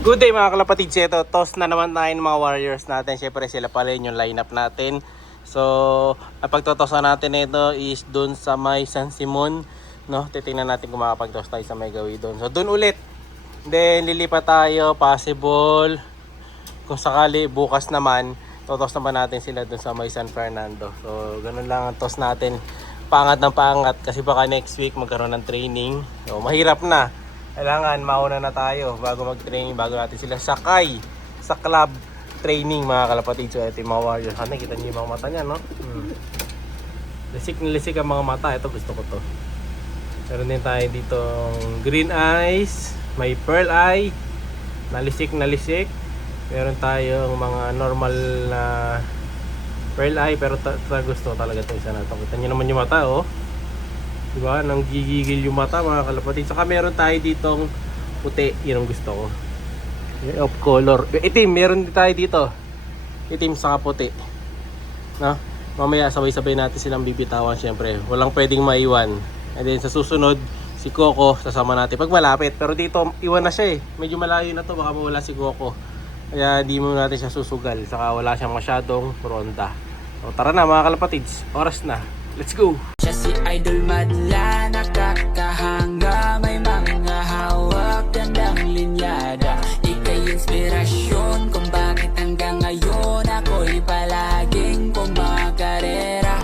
Good day mga kalapatids, ito toss na naman tayo ng mga warriors natin. Siyempre sila pala yung lineup natin. So ang pagtotosan natin ito is dun sa may San Simon, no? Titingnan natin kung makapag-toss tayo sa may gawi doon. So dun ulit, then lilipat tayo possible. Kung sakali bukas naman totos naman natin sila dun sa may San Fernando. So ganun lang ang toss natin, pangat ng pangat, kasi baka next week magkaroon ng training. So mahirap na, kailangan mauna na tayo bago mag-training, bago natin sila sakay sa club training mga kalapatid. So ito yung mga warriors. Ano, kita niyo yung mga mata niya, no? Lisik na lisik ang mga mata. Ito gusto ko to. Meron din tayo dito green eyes, may pearl eye, nalisik na lisik. Meron tayong mga normal na pearl eye, pero gusto talaga itong isa na ito. Kita niyo naman yung mata, oh. Diba? Nang gigigil yung mata mga kalapatid. Saka meron tayo ditong puti. Yun ang gusto ko. Of color. Itim. Meron din tayo dito. Itim saka puti. No? Mamaya sabay-sabay natin silang bibitawan syempre. Walang pwedeng maiwan. And then sa susunod, si Coco sasama natin pag malapit. Pero dito, iwan na siya eh. Medyo malayo na to. Baka mawala si Coco. Kaya di mo natin siya susugal. Saka wala siyang masyadong ronda. So, tara na mga kalapatids. Oras na. Let's go! Siya si Idol Madla, nakakahanga, may mga hawak, gandang linyada. Ika'y inspirasyon kung bakit hanggang ngayon ako'y palaging kumakarera.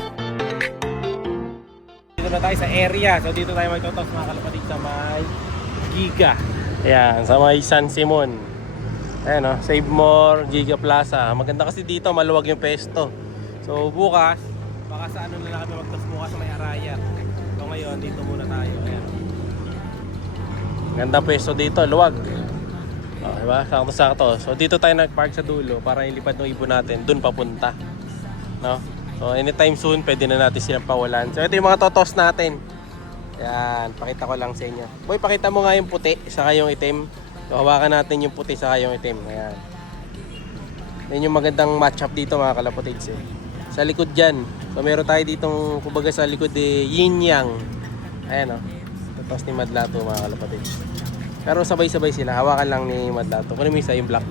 Dito na tayo sa area. So dito tayo magtotos mga kalapatid sa may Giga. Ayan, sa may San Simon. Ayan o, Save More, Giga Plaza. Maganda kasi dito, maluwag yung pesto. So bukas, baka sa ano na lang kami magtos bukas sa may Arayat. So ngayon, dito muna tayo. Ayan. Ganda pwesto dito, luwag. O, diba? Sakto-sakto. So dito tayo nag-park sa dulo para ilipad ng ibon natin dun papunta. No? So anytime soon, pwede na natin silang pawalan. So ito yung mga totos natin. Ayan, pakita ko lang sa inyo. Boy, pakita mo nga yung puti, saka yung itim. So hawakan natin yung puti, saka yung itim. Ayan. Yan yung magandang match up dito mga kalapatids eh. Sa likod dyan. So meron tayo ditong, kumbaga sa likod yin yang. Ayan o. Tapos ni Madlato mga kalapatids. Pero sabay-sabay sila. Hawakan lang ni Madlato. Kunin mo isa yung black.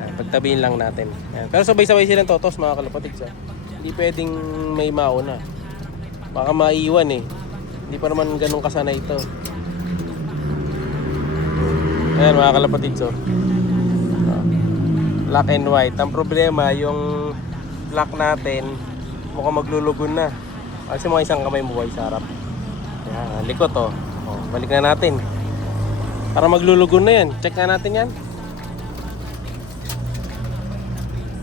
Ayan, pagtabihin lang natin. Ayan. Pero sabay-sabay silang totos mga kalapatids. Hindi pwedeng may mauna. Baka maiwan eh. Hindi pa naman ganun kasana ito. Ayan mga kalapatids. Black and white. Ang problema yung black natin mukhang maglulugon na kasi mga isang kamay mo buhay sa harap. Ayan, likot oh. Balik na natin para maglulugon na yan. Check nga natin yan.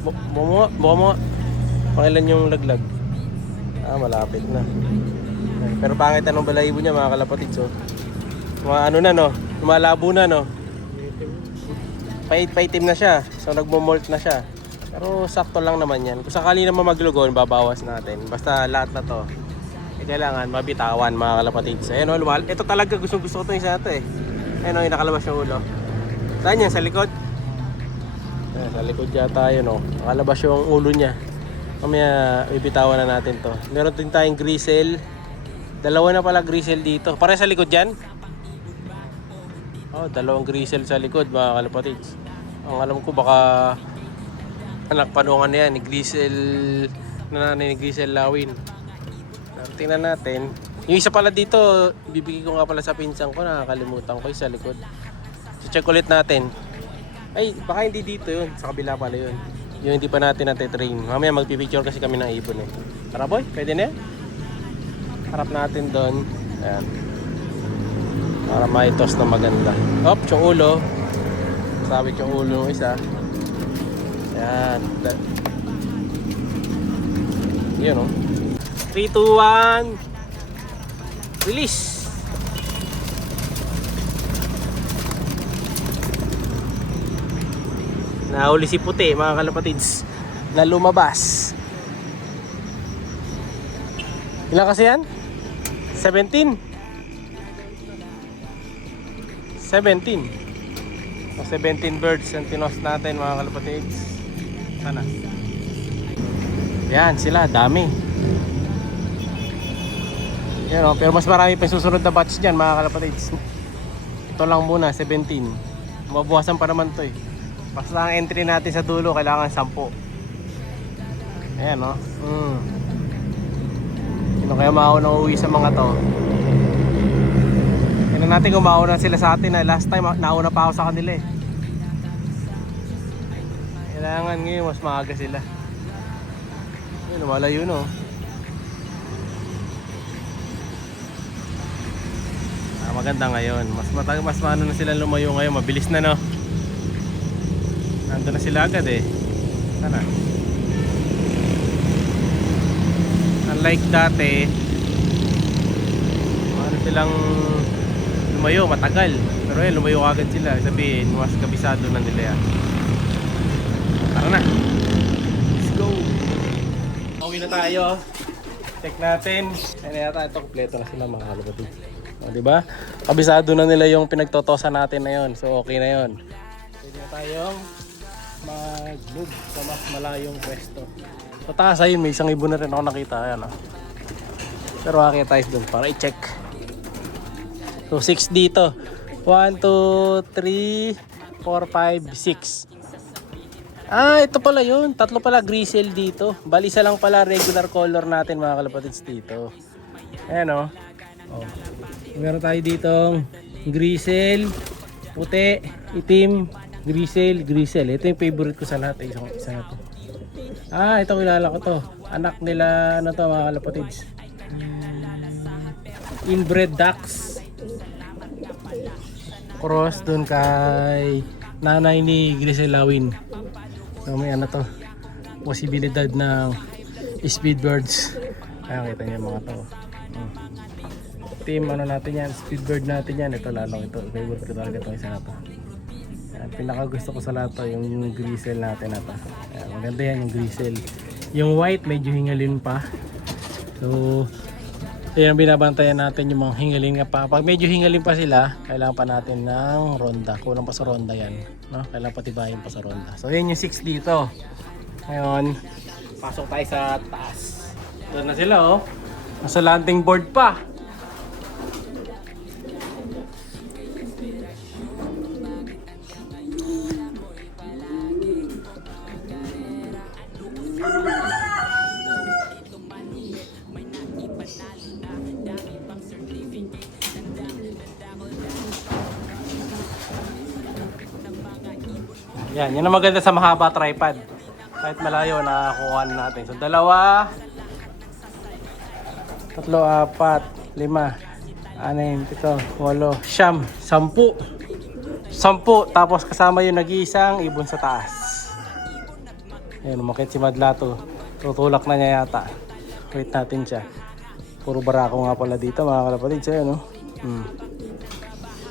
Buka mo pangilan yung laglag. Malapit na. Pero pangit anong balahibo niya mga kalapatids. Mga ano na no, lumalabo na no, paitim na siya. So nagmo-molt na siya. Pero sakto lang naman yan. Kung sakali naman maglugon, babawas natin. Basta lahat na to kailangan mabitawan mga kalapatids. Ayan o, ito talaga gusto ko itong isa na to eh. Ayan o, yung nakalabas yung ulo. Saan yan? Sa likod? Ayan, sa likod yata yun o. Nakalabas yung ulo niya. Mamaya ibitawan na natin to. Meron din tayong grisel. Dalawa na pala grisel dito. Pare sa likod dyan? Dalawang grisel sa likod mga kalapatids. Ang alam ko baka anak panungan na yan ni Grisel, nanay ni Grisel Lawin. Tingnan natin. Yung isa pala dito, bibigay ko nga pala sa pinsan ko, nakakalimutan ko yung sa likod. So check ulit natin. Ay, baka hindi dito yun, sa kabila pala yun. Yung hindi pa natin natitrain. Mamaya magpipicture kasi kami ng ibon eh. Tara boy, pwede na yan. Harap natin doon. Ayan. Para maitos na maganda. Hop, yung ulo. Sabit yung ulo ng isa. Ayan. Yun o. 3, 2, 1. Release. Nahuli si puti mga kalapatids na lumabas. Ilan kasi yan? 17. 17 birds ang tinos natin mga kalapatids. Sana. Yan sila, dami. Yan o, pero mas marami pa yung susunod na batch dyan mga kalapatids. Ito lang muna, 17. Mabuhasan pa naman to eh. Basta ang entry natin sa dulo kailangan 10. Ayan, no? Sino kaya mauna uwi sa mga to? Tignan natin kung mauna sila sa atin. Last time nauna pa ako sa kanila eh. Kailangan ngayon mas maaga sila. Yun, malayo no. Maganda ngayon. Mas maano na sila lumayo ngayon. Mabilis na no. Nandun na sila agad eh. Sana. Unlike dati, ano silang lumayo, matagal. Pero eh, lumayo agad sila. Sabihin, mas kabisado na nila yan. Tara na. Let's go. Uwi na tayo. Check natin. Ano yata ito, kompleto na sila mga kalapatid. O, diba? Kabisado na nila yung pinagtotosan natin na yun. So okay na yun. Pwede na tayong mag-move sa mas malayong pwesto. Sa taas ayun, may isang ibon na rin ako nakita. Ayan, oh. Pero akit tayo dun para i-check. So 6 dito. 1, 2, 3, 4, 5, 6. Ah, ito pala yun. Tatlo pala grizzle dito. Bali isa lang pala regular color natin mga kalapatids dito. Ayan o. Oh. Meron tayo ditong grizzle, puti, itim, grizzle. Ito yung favorite ko sa lahat. Isa na to. Ah, ito kilala ko to. Anak nila, ano to mga kalapatids? Inbred ducks. Cross dun kay nanay ni Grizzle Lawin. So may ano to, posibilidad ng speedbirds. Ayan, kita niyo mga to. Team ano natin yan, speedbird natin yan. Ito lalong ito, favorite ko talaga itong isa na to. Ayan, pinaka gusto ko sa lahat to, yung grizzle natin na to. Ayan, maganda yan yung grizzle. Yung white medyo hingalin pa. So ayan, binabantayan natin yung mga hingaling pa. Pag medyo hingaling pa sila, kailangan pa natin ng ronda. Kulang pa sa ronda yan, no? Kailangan patibayin pa sa ronda. So yun yung 6 dito. Ngayon, pasok tayo sa taas. Doon na sila oh. Nasa landing board pa. Yan ang maganda sa mahaba tripod. Kahit malayo nakakuha natin. So 2, 3, 4, 5, 6, 7, 8, 9, 10, 10. Tapos kasama yung nag-iisang ibon sa taas. Ayan, umakit si Madlato. Tutulak na niya yata. Wait natin siya. Puro barako nga pala dito mga kalapatid. So yun, no?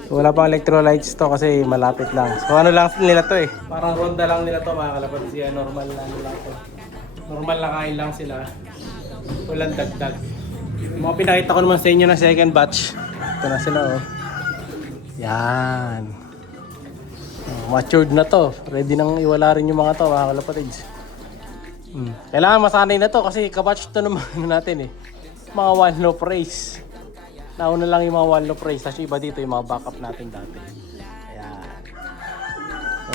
So, wala pang electrolytes to kasi malapit lang. So ano lang nila to eh. Parang ronda lang nila to mga kalapatid. Siya normal na nila to. Normal na kain lang sila. Walang dagdag. Mga pinakita ko naman sa inyo na second batch. Ito na sila oh. Yan. Matured na to. Ready nang iwala rin yung mga to mga kalapatids. Kailangan masanay na to kasi kabatch to naman natin eh. Mga one low praise. Nauna lang yung mga one low praise. Tapos iba dito yung mga backup natin dati. Ayan.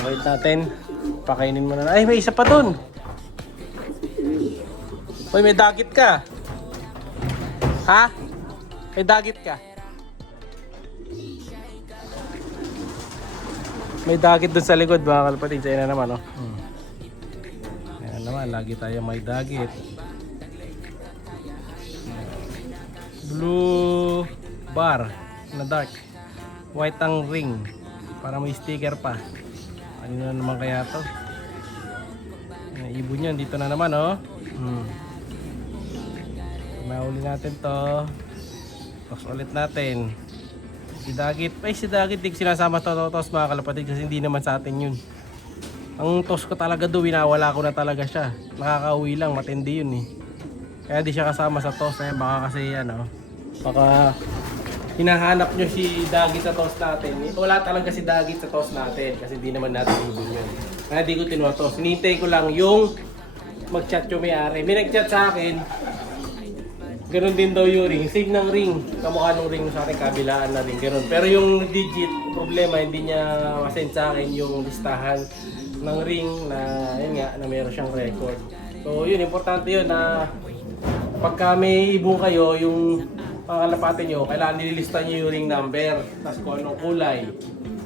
Wait natin. Pakainin mo na. Ay, may isa pa dun. Uy, may dagit ka. Ha? May dagit ka. May dagit dun sa likod mga kalapatid. Ayan na naman oh. Ayan naman, lagi tayo may dagit. Blue bar na dark. White ang ring. Para may sticker pa. Ano na naman kaya to? Ibon yan. Dito na naman oh. Mauli natin to. Toss ulit natin. Si Dagit. Ay si Dagit. Di sinasama to toss mga kalapatid. Kasi hindi naman sa atin yun. Ang toss ko talaga do. Winawala ko na talaga siya. Nakakauwi lang. Matindi yun eh. Kaya di siya kasama sa toss. Eh. Baka kasi ano. Baka hinahanap nyo si Dagit sa toss natin. Wala talaga si Dagit sa toss natin. Kasi di naman natin ibon yun. Kaya di ko tinutos. Hinintay ko lang yung mag-chat yung may-ari. May nag-chat sa akin. Ganun din daw yung ring. Same ng ring. Kamukha ng ring sa akin, kabilaan na rin. Ganun. Pero yung digit, problema, hindi niya masend sa akin yung listahan ng ring na, yun nga, na meron siyang record. So yun, importante yun na pagka may ibong kayo, yung pangkalapatin nyo, kailangan nililista nyo yung ring number. Tapos kung anong kulay.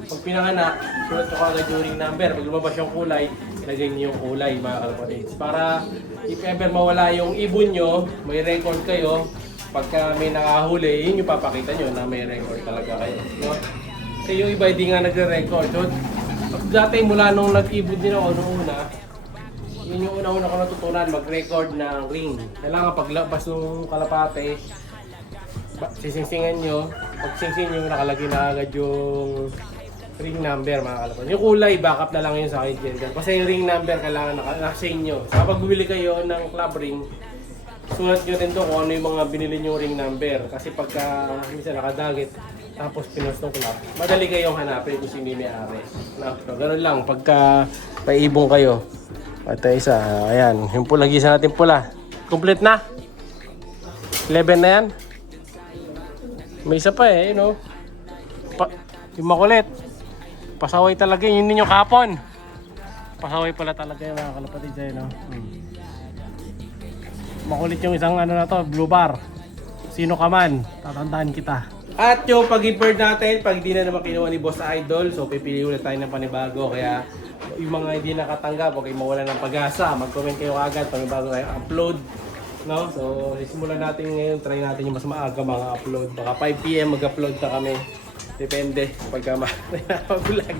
Pag pinanganak, sulat nyo kagad yung ring number. Pag lumabas yung kulay, ilagay nyo yung kulay, mga kalapatids. Para if ever mawala yung ibon nyo, may record kayo. Pagka may nakahuli, yun yung papakita nyo na may record talaga kayo. No? Kasi yung iba hindi nga nagre-record. So, dati mula nung nag-ibon din ako noong una, yun yung una-una ko natutunan, mag-record ng ring. Kailangan paglabas ng kalapate, sisingsingan nyo. Pag singsing nyo, nakalagay na agad yung ring number, mga kalapate. Yung kulay, backup na lang yun sa akin dyan. Kasi yung ring number, kailangan naka-save nyo. So, kapag bumili kayo ng club ring, sulat nyo rin doon kung ano yung mga binili nyo ring number. Kasi pagka minsan nakadagit, tapos pinost ng club, madali kayong hanapin kung sino yung may-ari. So, ganun lang, pagka may ibong kayo. At isa, ayan, yung pula, gisa natin pula. Complete na? 11 na yan? May isa pa eh, you know. Yung makulit. Pasaway talaga yun yung kapon. Pasaway pala talaga yung mga kalapatid dyan, no? Makulit yung isang ano na to, blue bar. Sino ka man, tatandaan kita. At yung pag-bird natin, pag hindi na naman kinuha ni Boss Idol, so pipili ulit tayo ng panibago. Kaya yung mga hindi nakatanggap, okay, mawala ng pag-asa, mag-comment kayo agad, panibago tayo upload. No? So, simulan natin ngayon, try natin yung mas maaga mga upload. Baka 5 PM mag-upload na kami. Depende pagka mag-vlog.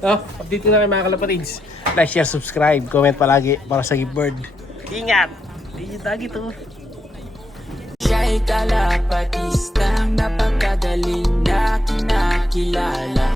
No? Update ko na kayo mga kalapatids. Like, share, subscribe, comment palagi para sa bird. Ingat! Hindi tagi to. Siya'y kalapatistang napakagaling na kinakilala.